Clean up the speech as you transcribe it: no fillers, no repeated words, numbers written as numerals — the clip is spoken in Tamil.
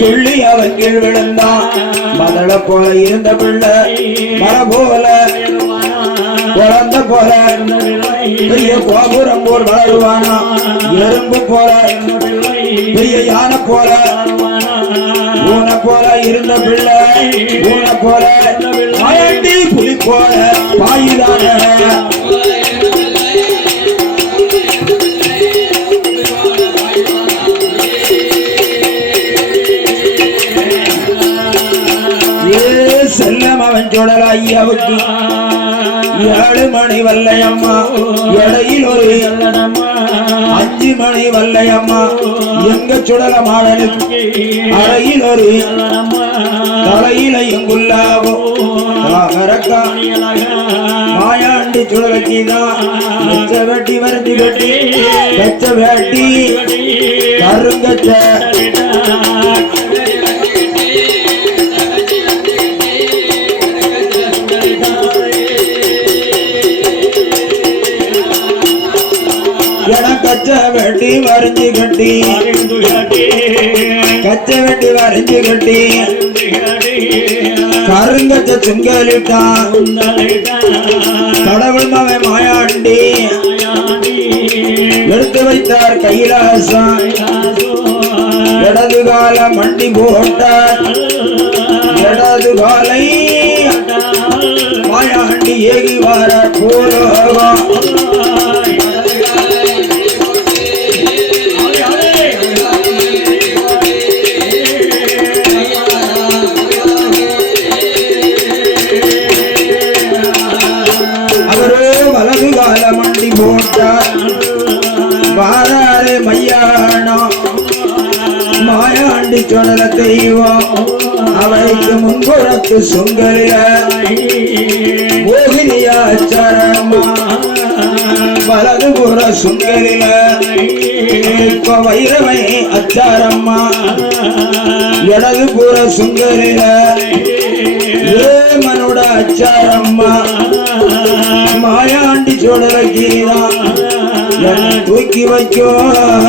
துள்ளி அவன் கீழ் விழுந்தான். மதள போல இருந்த பிள்ளை மர போல குழந்த போல பெரிய கோபுரம் போல் வளருவானா. எறும்பு போல பெரிய யானை போல ஊனை போல இருந்த பிள்ளை ஊனை போல மாயாண்டி புலி போல பாயுதான. செல்லம் அவன் சுடல ஐயாவுக்கு 7 மணி வல்லையம்மா. இடையில் ஒரு 5 மணி வல்லையம்மா. எங்க சுடல மாடனுக்கு அறையில் ஒரு தலையில எங்குள்ளாவோ மாயாண்டி சுடலக்கிதான் வெச்ச வெட்டி வரைஞ்சி வெட்டி வெச்ச வேட்டி கருங்கச்ச கச்ச வெட்டி வரைஞ்சி கட்டி கச்ச வெட்டி வரைஞ்சி கட்டி கருங்கச்ச சுங்கலிட்டான் கடவுள் மவை மாயாண்டி எடுத்து வைத்தார் கைலாசம். இடது கால மண்டி போட்டார் இடது காலை மாயாண்டி ஏகி வர போலோகம். மண்டி போட்டார் வாராரே மையானம் மாயாண்டி சொடல தெய்வம். அவருக்கு முன்புறத்து சுங்கலில மோகினியாச்சாரம்மா. வலதுபுற சுங்கலில வைரவை அச்சாரம்மா. இடதுபுற சுங்கலில ஏமனோட அச்சாரம்மா. மாயாண்டி சோழர கீதா தூக்கி வைக்கோ.